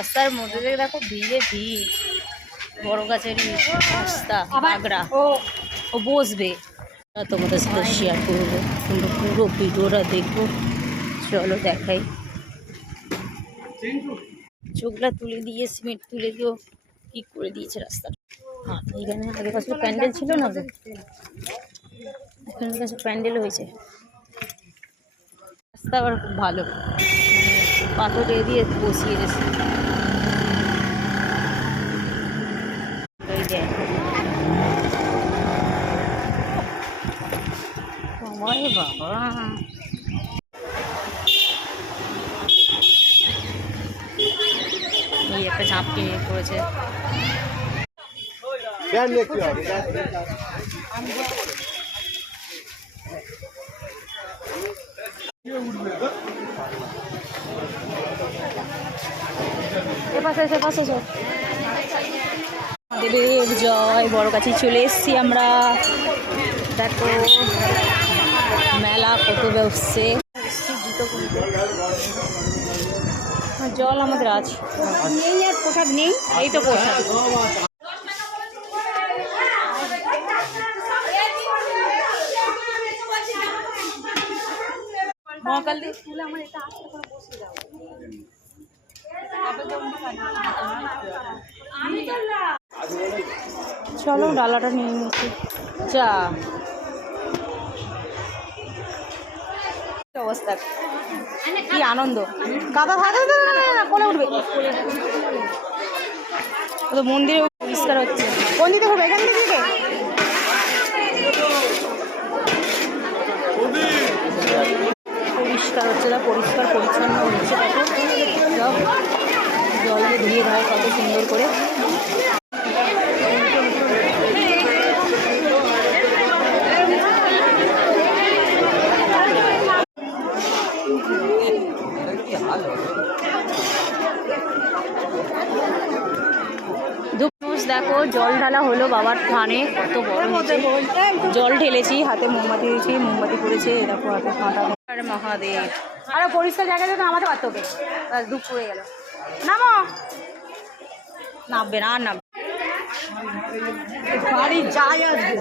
রাস্তার মধ্যে থেকে দেখো ভিড়ে ভিড়, বড় গাছেরই রাস্তা, আগ্রা ও বসবে, তোমাদের সাথে শেয়ার করবো, পুরো ভিডিওটা দেখবো। চলো দেখাই। চোখটা তুলে দিয়ে সিমেন্ট তুলে দিয়েও কি করে দিয়েছে রাস্তাটা। এইখানে আগে পাশে প্যান্ডেল ছিল না, এখানে কাছে প্যান্ডেল হয়েছে। রাস্তা আবার খুব ভালো, পাথর দিয়ে বসিয়ে দিয়েছে। বাবা এই একটা ঝাঁপটি নিয়ে পড়েছে। দেবের জয়, বড় কাছে চলে এসছি আমরা। দেখো মেলা কত ব্যবসে, জুতো কিনতে। জল আমাদের আছে, নেই আর প্রসাদ নেই, এই তো প্রসাদ। মহাকাল দিয়ে তুলে আমার এটা আস্তে করে বসে যাও। চলো ডালাটা নিয়ে নিচ্ছি। যা অবস্থা, কি আনন্দ। কাদা থাকে কোলে উঠবে, তো মন্দিরে পরিষ্কার হচ্ছে। কোন দিতে হবে, এখান থেকে পরিষ্কার হচ্ছে না, পরিষ্কার পরিচ্ছন্ন হচ্ছে। সব জল দিয়ে ধুয়ে দেয় কত সুন্দর করে। দেখো জল ঢালা হলো বাবার থানে, কত বড় হচ্ছে। জল ঢেলেছি, হাতে মোমবাতি দিয়েছি, মোমবাতি পড়েছে, দেখো হাতে কাঁটা। মহাদেব, আরো পরিষ্কার জায়গা যেন আমাদের পারতে হবে। দুঃখ হয়ে গেল, নামো। নামবে না, আর নামবে বাড়ি যায় আসবে।